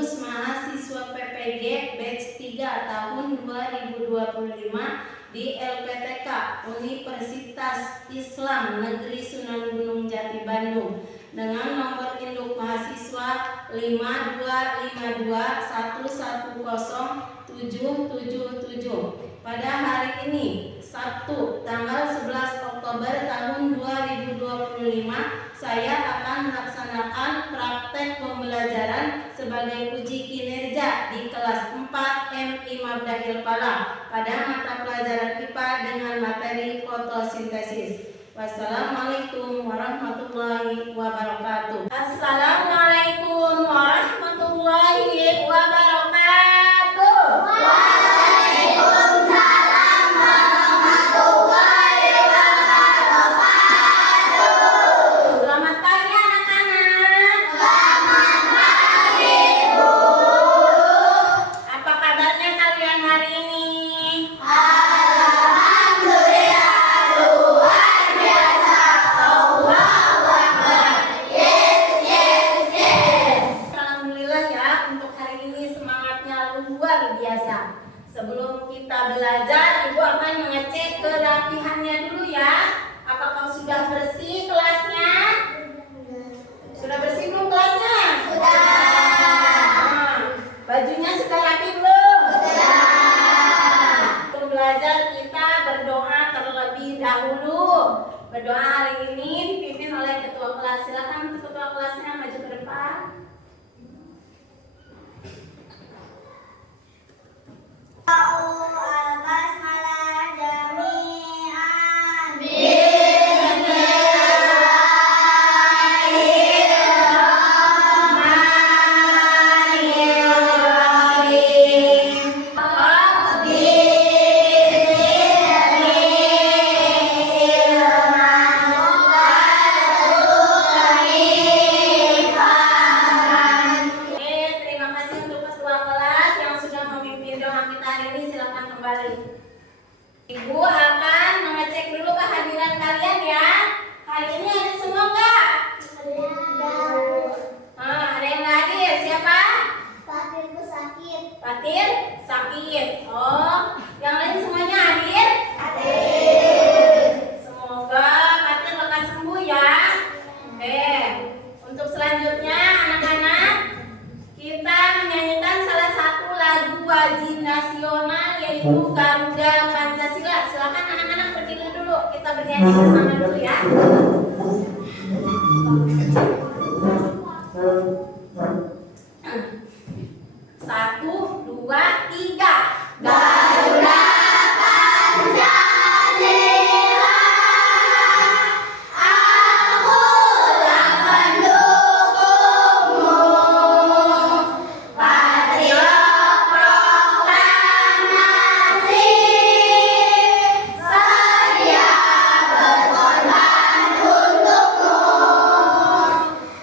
sekaligus mahasiswa PPG batch 3 tahun 2025 di LPTK Universitas Islam Negeri Sunan Gunung Jati Bandung dengan nomor induk mahasiswa 5252110777 pada hari ini Sabtu tanggal 11 Oktober tahun 2025. Saya akan melaksanakan praktek pembelajaran sebagai uji kinerja di kelas 4 MI Mabdahil Pala pada mata pelajaran IPA dengan materi fotosintesis. Wassalamualaikum warahmatullahi wabarakatuh. Assalamualaikum warahmatullahi wabarakatuh. Sebelum kita belajar, Ibu akan mengecek kerapihannya dulu ya. Apakah sudah bersih kelasnya? Sudah bersih belum kelasnya? Sudah. Bajunya sudah rapi belum? Sudah. Untuk belajar kita berdoa terlebih dahulu. Berdoa hari ini dipimpin oleh ketua kelas. Silakan ketua kelasnya maju ke depan. Ibu akan mengecek dulu kehadiran kalian ya. Hari ini ada semua enggak? Ada yang nggak hadir? Siapa? Patirku sakit. Patir sakit. Oh, yang lain semuanya hadir? Hadir. Semoga Patir lekas sembuh ya. Oke. Untuk selanjutnya anak-anak, kita menyanyikan salah satu lagu wajib nasional yaitu Garuda Pancasila. Silakan anak-anak berdiri dulu. Kita bernyanyi bersama dulu ya. Satu, dua, tiga. Garuda Pancasila, akulah pendukungmu. Patriot proklamasi, sedia berkorban untukmu.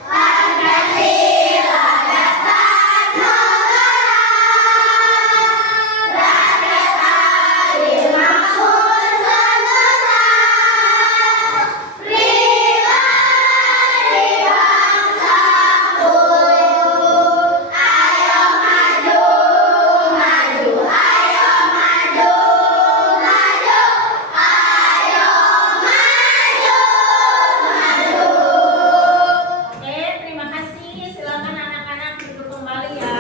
Pancasila dasar negara, rakyat adil makmur sejahtera, pribadi bangsaku. Ayo maju, maju, ayo maju, maju, ayo maju, maju. Oke, terima kasih. Silakan anak-anak duduk kembali ya.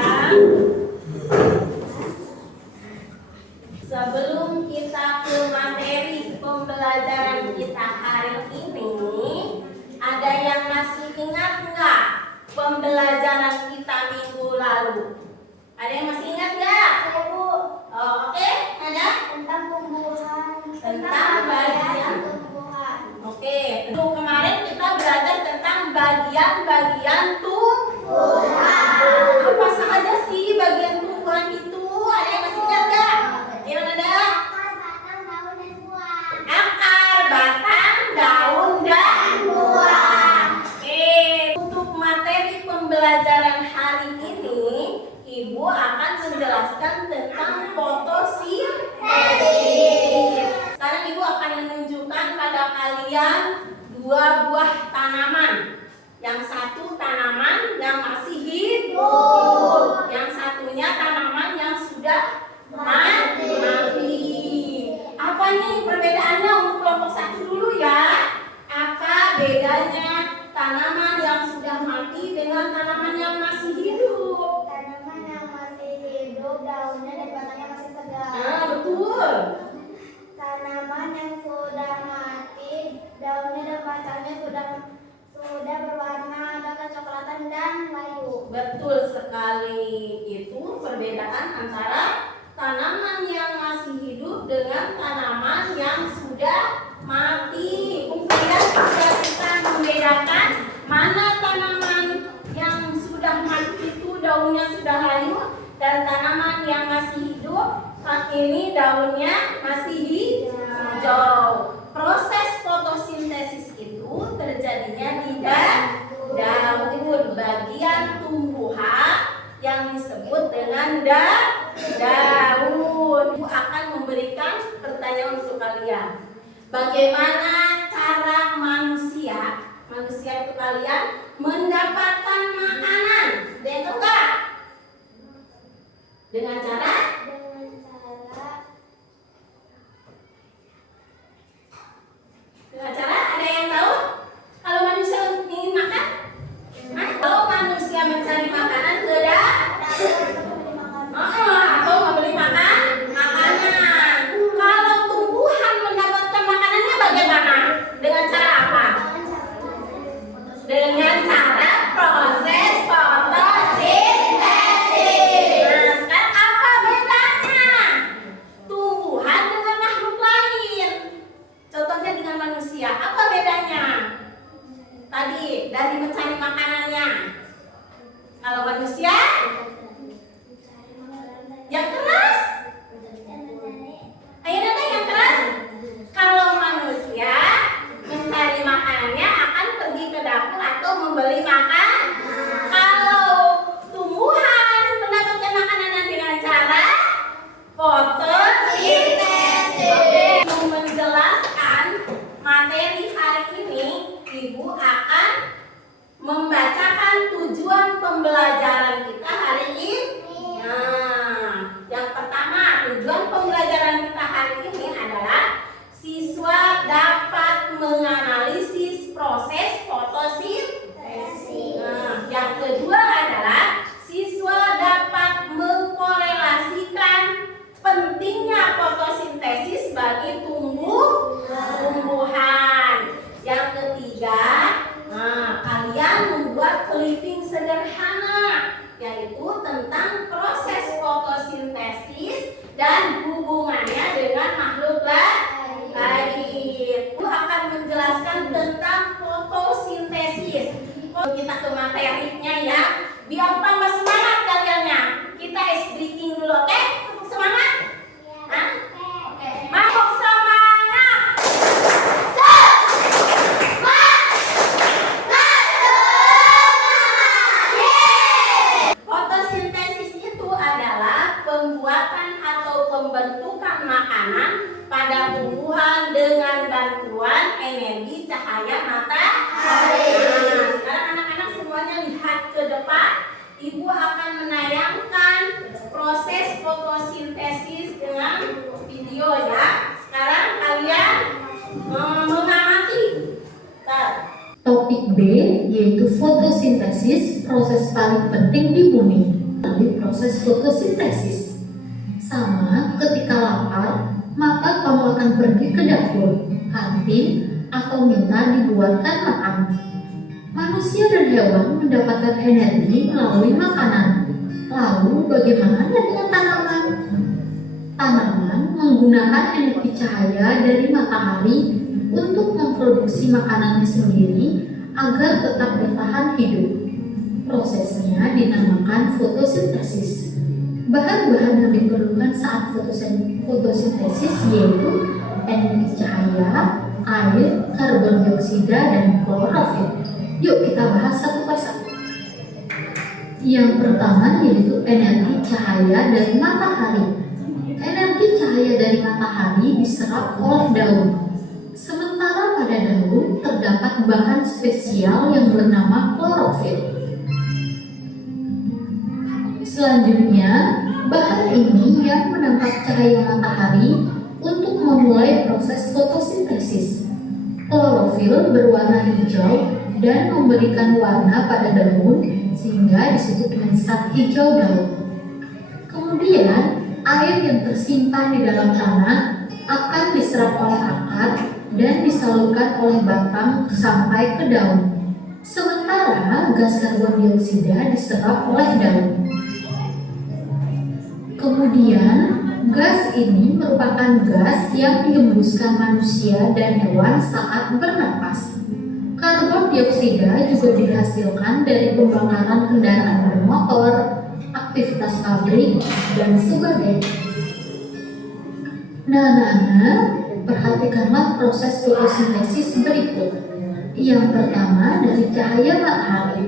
Sebelum kita ke materi pembelajaran kita hari ini, ada yang masih ingat nggak pembelajaran kita minggu lalu? Ada yang masih ingat nggak? Ibu, Oh, oke, ada? tentang tumbuhan. Tentang bagian tumbuhan. Oke, untuk kemarin kita belajar tentang bagian-bagian tumbuhan. Apa saja sih bagian tumbuhan itu? Ada yang masih ingat nggak? Yang ada? Akar, batang, daun, dan buah. Akar, batang, daun, dan buah. Oke, untuk materi pembelajaran hari ini, Ibu akan menjelaskan tentang fotosintesis. Sekarang Ibu akan menunjukkan pada kalian dua buah tanaman. Yang satu tanaman yang masih hidup, membedakan antara tanaman yang masih hidup dengan tanaman yang sudah mati. Kemudian juga kita membedakan mana tanaman yang sudah mati itu daunnya sudah layu dan tanaman yang masih hidup saat ini daunnya masih hijau. Proses fotosintesis itu terjadinya di daun, bagian tumbuhan yang disebut dengan daun. Ibu akan memberikan pertanyaan untuk kalian. Bagaimana cara manusia itu kalian mendapatkan makanan? Ada yang tahu nggak? Dengan cara ada yang tahu? Kalau manusia ingin makan? Kalau manusia mencari makanan ke atau membeli makanan. Kalau tumbuhan mendapatkan makanannya bagaimana? Dengan cara apa? Dengan cara proses fotosintesis. Nah, sekarang apa bedanya tumbuhan dengan makhluk lain? Contohnya dengan manusia, apa bedanya? Tadi dari mencari makanannya. Kalau manusia yang keras, ayo nada yang keras. Kalau manusia mencari makanannya akan pergi ke dapur atau membeli makan. Kalau tumbuhan mendapatkan makanan dengan cara fotosintesis. Untuk menjelaskan materi hari ini, Ibu akan membacakan tujuan pembelajaran kita hari ini. Nah, yang pertama, tujuan pembelajaran kita hari ini adalah siswa dapat menganalisis proses fotosintesis. Nah, yang kedua adalah siswa dapat mengkorelasikan pentingnya fotosintesis bagi tumbuhan. Yang ketiga, kalian membuat clipping sederhana, yaitu tentang proses fotosintesis dan hubungannya dengan makhluk lain. Aku akan menjelaskan tentang fotosintesis. Kita ke materinya ya, biar tambah semangat kaliannya. Kita ice breaking dulu, oke? Semangat? Mabok semangat! Fotosintesis itu adalah pembuatan atau pembentukan makanan pada tumbuhan dengan bantuan energi cahaya matahari. Nah, sekarang anak-anak semuanya lihat ke depan. Ibu akan menayangkan proses fotosintesis dengan video ya. Sekarang kalian mengamati. Topik B yaitu fotosintesis, proses paling penting di bumi. Lalu proses fotosintesis. Sama ketika lapar, maka kamu akan pergi ke dapur, kantin, atau minta dibuatkan makan. Manusia dan hewan mendapatkan energi melalui makanan. Lalu bagaimana dengan tanaman? Tanaman menggunakan energi cahaya dari matahari untuk memproduksi makanannya sendiri agar tetap bertahan hidup. Prosesnya dinamakan fotosintesis. Bahan-bahan yang diperlukan saat fotosintesis yaitu energi cahaya, air, karbon dioksida, dan klorofil. Yuk kita bahas satu persatu. Yang pertama yaitu energi cahaya dari matahari. Energi cahaya dari matahari diserap oleh daun. Sementara pada daun terdapat bahan spesial yang bernama klorofil. Selanjutnya, bahan ini yang menangkap cahaya matahari untuk memulai proses fotosintesis. Klorofil berwarna hijau dan memberikan warna pada daun sehingga disebut dengan zat hijau daun. Kemudian, air yang tersimpan di dalam tanah akan diserap oleh akar dan disalurkan oleh batang sampai ke daun. Sementara gas karbon dioksida diserap oleh daun. Kemudian, gas ini merupakan gas yang dihembuskan manusia dan hewan saat bernapas. Karbon dioksida juga dihasilkan dari pembakaran kendaraan bermotor, aktivitas pabrik, dan sebagainya. Nah, perhatikanlah proses fotosintesis berikut. Yang pertama dari cahaya matahari,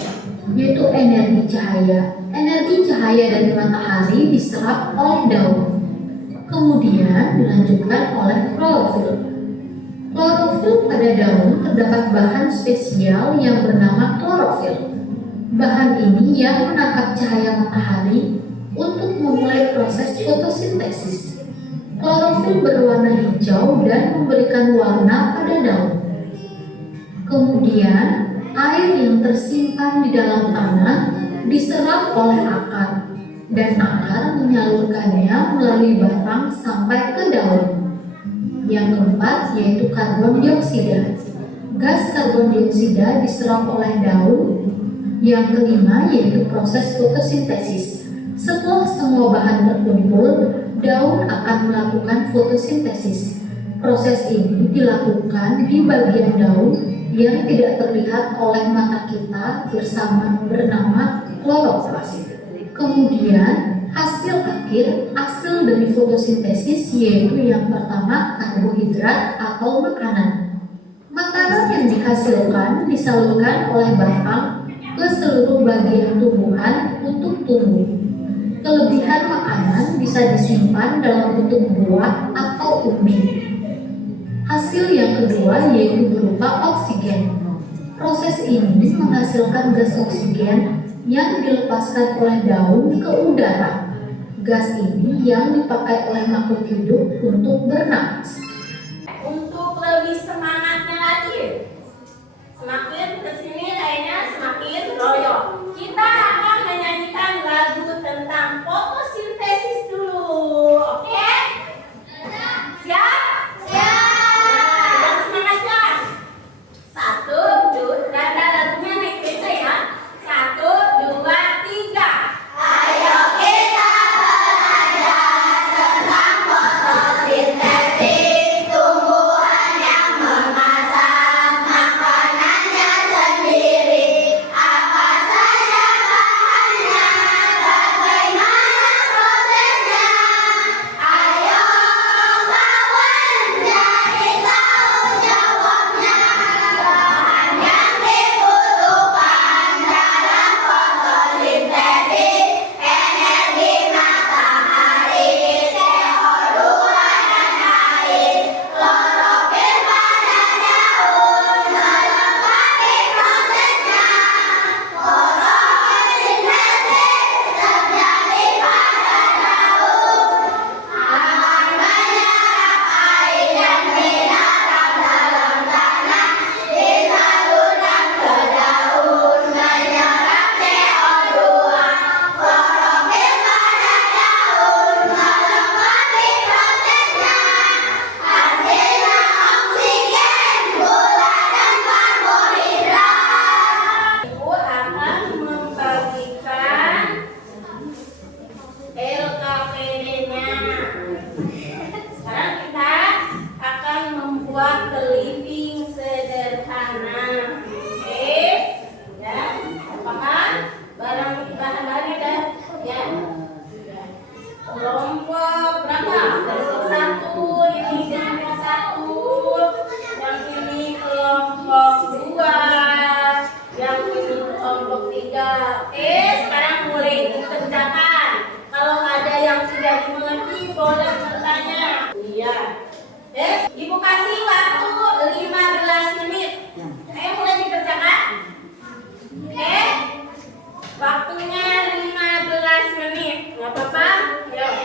yaitu energi cahaya. Energi cahaya dari matahari diserap oleh daun. Kemudian dilanjutkan oleh klorofil. Klorofil pada daun terdapat bahan spesial yang bernama klorofil. Bahan ini yang menangkap cahaya matahari untuk memulai proses fotosintesis. Klorofil berwarna hijau dan memberikan warna pada daun. Kemudian, air yang tersimpan di dalam tanah diserap oleh akar, dan akar menyalurkannya melalui batang sampai ke daun. Yang keempat yaitu karbon dioksida. Gas karbon dioksida diserap oleh daun. Yang kelima yaitu proses fotosintesis. Setelah semua bahan terkumpul, daun akan melakukan fotosintesis. Proses ini dilakukan di bagian daun yang tidak terlihat oleh mata kita bernama kloroplas. Kemudian hasil dari fotosintesis yaitu yang pertama karbohidrat atau makanan. Makanan yang dihasilkan disalurkan oleh batang ke seluruh bagian tumbuhan untuk tumbuh. Kelebihan makanan bisa disimpan dalam bentuk buah atau umbi. Hasil yang kedua yaitu berupa oksigen. Proses ini menghasilkan gas oksigen yang dilepaskan oleh daun ke udara. Gas ini yang dipakai oleh makhluk hidup untuk bernapas. Untuk lebih semangatnya lagi, semakin kesini kayaknya semakin loyo. Kita akan menyanyikan lagu tentang fotosintesis dulu, oke? Siap? Yang semangatnya. 1, 2, lagunya naik beca ya. 1, 2, 3. Ayo kita belajar tentang fotosintesis, tumbuhan yang memasak makanannya sendiri. Apa saja bahannya, bagaimana prosesnya? Ayo kawan, cari tahu jawabnya. Bahan yang dibutuhkan dalam fotosintesis: energi matahari, CO2 dan air, klorofil pada daun melengkapi prosesnya. Fotosintesis terjadi pada daun, akan menyerap air dan mineral dalam tanah, disalurkan ke daun, menyerap CO2. Klorofil pada daun melengkapi prosesnya. Hasilnya oksigen, gula, dan karbohidrat. Ibu akan membagikan LKPD-nya. Sekarang kita akan membuat clipping sederhana. Oke? Ya, apakah bahan-bahannya dah? Ya. Kelompok berapa? Kelompok 1, ini kelompok 1, yang ini kelompok 2, yang ini kelompok 3. Oke, sekarang mulai dikerjakan. Kalau ada yang tidak dimengerti, boleh bertanya. Iya. Ibu kasih waktu 15 menit. Ayo mulai dikerjakan. Oke? Waktunya 15 menit. Nggak apa-apa? Yuk.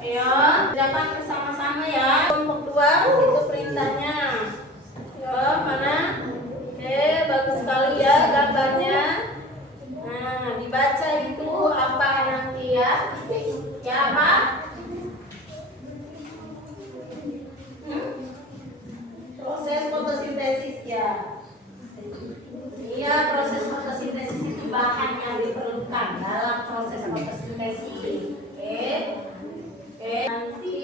Ayo, kerjakan bersama-sama ya. Kelompok 2 itu perintahnya. Ayo, mana? Oke, bagus sekali ya gambarnya. Nah, dibaca itu apa nanti ya? Ya apa? Proses fotosintesis ya. Iya, proses fotosintesis itu bahan yang diperlukan dalam proses fotosintesis. Oke. Oke, nanti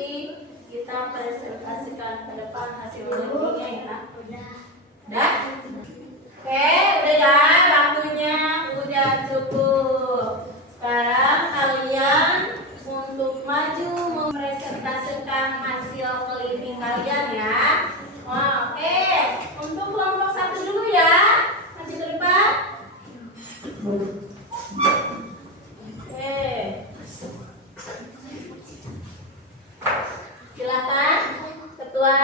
kita presentasikan ke depan hasil workbooknya ya. Udah? Oke, udah ya waktunya udah cukup. Sekarang kalian untuk maju mempresentasikan hasil peliping kalian ya. Oke, untuk kelompok 1 dulu ya. Maju ke depan. Oke. Silakan ketua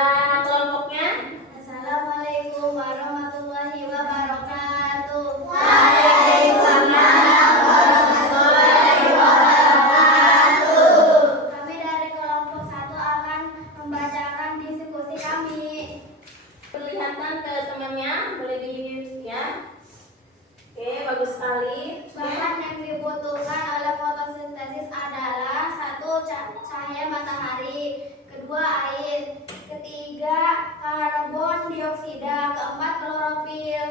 kelompoknya. Assalamualaikum warahmatullahi wabarakatuh. Waalaikumsalam warahmatullahi wabarakatuh. Kami dari kelompok 1 akan membacakan diskusi kami. Perlihatkan ke temannya, boleh di ya. Oke, bagus sekali. Bahan yang dibutuhkan oleh fotosintesis adalah 1. Cahaya matahari, 2. Air, 3. Karbon dioksida, 4. Klorofil.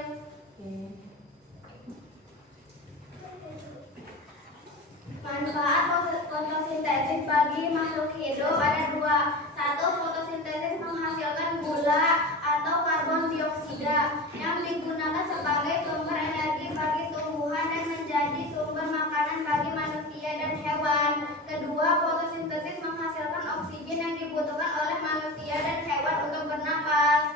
Manfaat fotosintesis bagi makhluk hidup ada 2. 1. Fotosintesis menghasilkan gula atau karbon dioksida yang digunakan sebagai sumber energi bagi tumbuhan dan menjadi sumber makanan bagi manusia dan hewan. Kedua, fotosintesis menghasilkan oksigen yang dibutuhkan oleh manusia dan hewan untuk bernapas.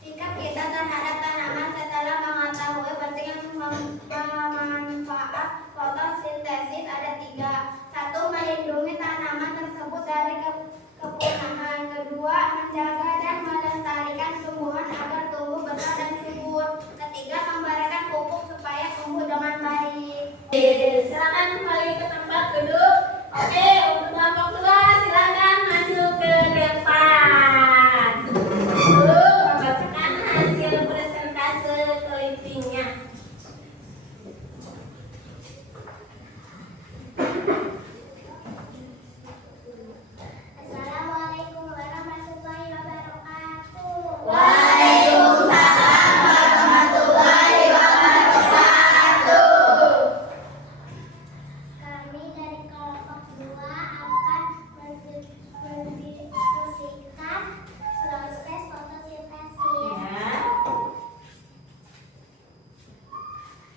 Sikap kita terhadap tanaman setelah mengetahui pentingnya manfaat fotosintesis ada 3. 1. Melindungi tanaman tersebut dari kepunahan. 2. Menjaga dan melestarikan tumbuhan agar tumbuh besar dan subur. 3. Memberikan pupuk supaya tumbuh dengan baik. Silakan kembali ke tempat duduk. Oke, untuk kelompok 2 silakan maju ke depan. Dulu membacakan hasil presentase pelipingnya. Assalamualaikum warahmatullahi wabarakatuh. Waalaikumsalam warahmatullahi wabarakatuh. Kami dari kelompok 2 akan mendiskusikan proses fotosintesis. Ya.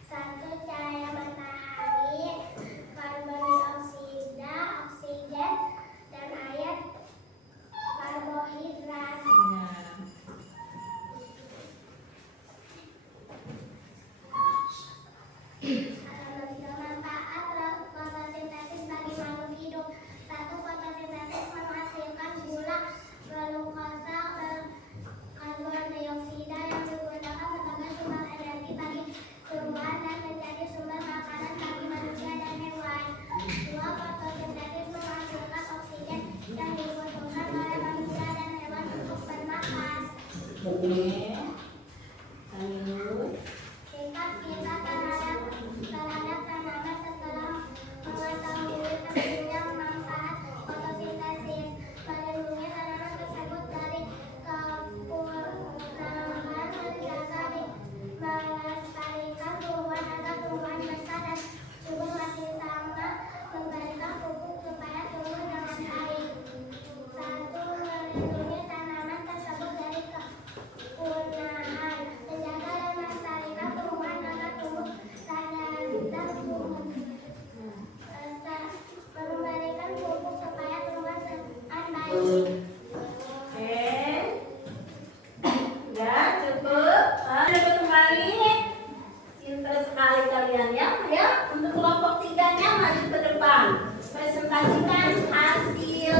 1. Cahaya matahari, karbon dioksida, oksigen, dan air, karbohidrat. Manfaat fotosintesis bagi makhluk hidup. 1. Fotosintesis menghasilkan gula, glukosa, karbon dioksida yang digunakan sebagai sumber energi bagi tumbuhan dan menjadi sumber makanan bagi manusia dan hewan. 2. Fotosintesis menghasilkan oksigen yang dibutuhkan oleh manusia dan hewan untuk bernapas. Oke. Lanjut. Sikap kita terhadap tanaman setelah mengetahui pentingnya manfaat fotosintesis. Melindungi tanaman tersebut dari kepunahan, menjaga melestarikan tumbuhan agar tumbuhan besar dan subur, masih sama memberikan pupuk supaya tumbuh dengan baik. 1. Melindungi tanaman tersebut dari kepunahan, menjaga dan melestarikan tumbuhan agar tumbuh dan tumbuh besar, memberikan pupuk supaya tumbuhan dengan baik. Oke. Ya, cukup. Coba kembali. Pintar sekali kalian ya. Ya, untuk kelompok 3-nya maju ke depan. Presentasikan hasil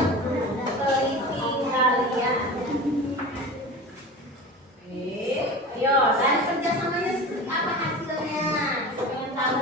peliping kalian. Oke, ayo, dan kerjasamanya seperti apa hasilnya? Pengen tahu.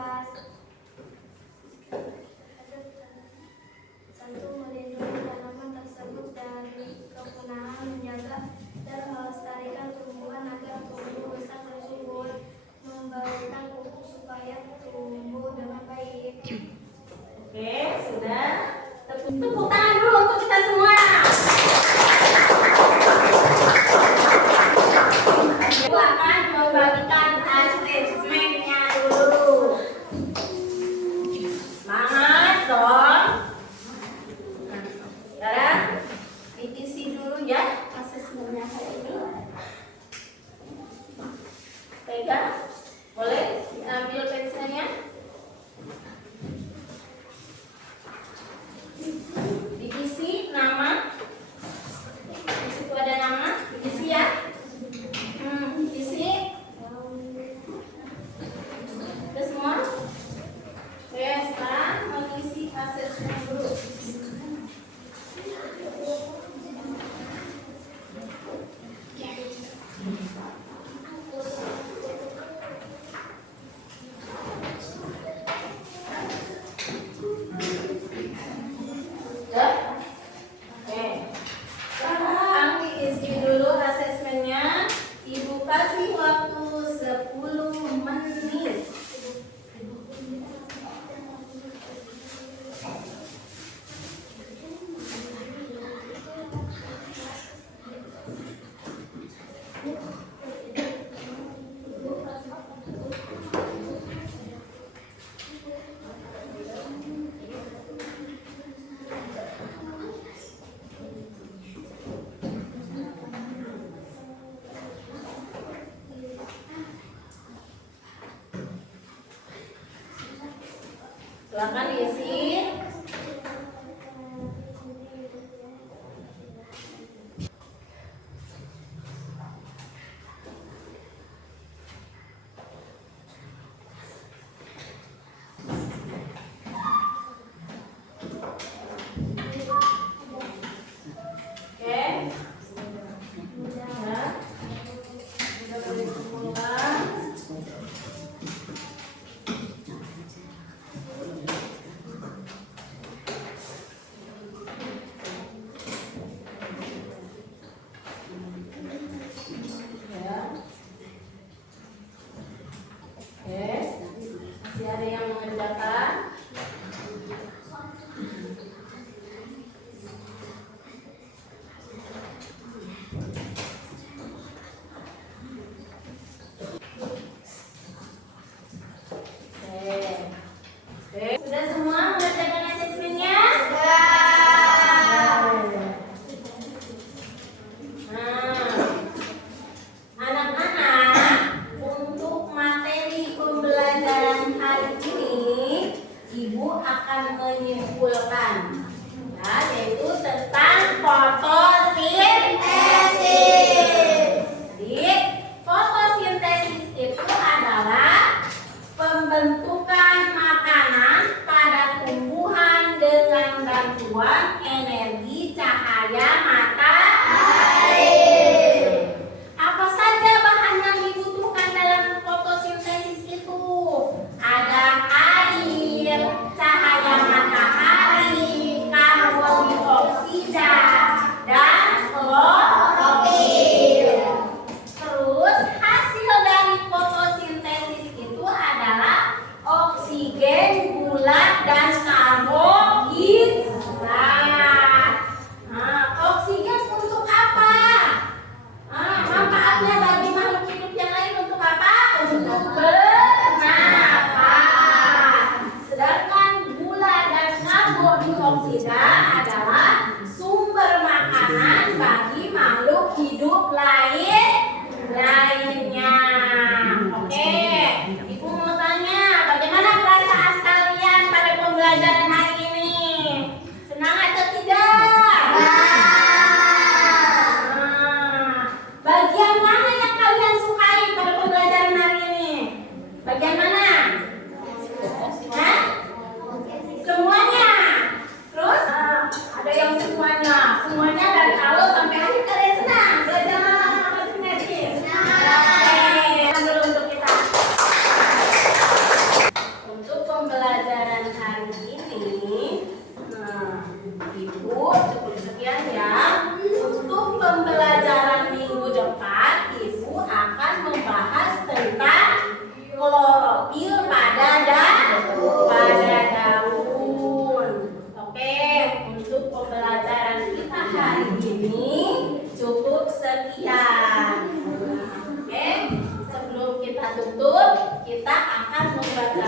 bernafas. Satu, melindungi tanaman tersebut dari kepunahan, menjaga dan melestarikan tumbuhan agar tumbuh besar dan subur, memberikan pupuk supaya tumbuh dengan baik. Oke, sudah. Tepuk tangan dulu untuk kita semua. Ibu akan membagikan asesmennya dulu. Semangat dong. Sekarang diisi dulu ya asesmennya hari ini. Pegang, boleh diambil pensilnya. Diisi nama. Di situ ada nama, diisi ya. Diisi. Udah semua? Oke, sekarang mengisi asesmen dulu. Udah? Oke. Sekarang diisi dulu asesmennya. Ibu kasih waktu 10 menit. Silakan diisi. Oke. Sudah. Sudah boleh dikumpulkan. Ya. Oke. Masih ada yang mengerjakan? Oke, sudah semua mengerjakan asesmennya? Nah, anak-anak, untuk materi pembelajaran hari ini, Ibu akan menyimpulkan, ya, yaitu tentang fotosintesis. Jadi, fotosintesis itu adalah pembentukan makanan pada tumbuhan dengan bantuan energi cahaya matahari. Apa saja bahan yang dibutuhkan dalam fotosintesis itu? Ada air, cahaya matahari, karbon dioksida, dan klorofil. Terus hasil dari fotosintesis itu adalah oksigen, gula, dan karbohidrat. sekian. Oke, sebelum kita tutup, kita akan membaca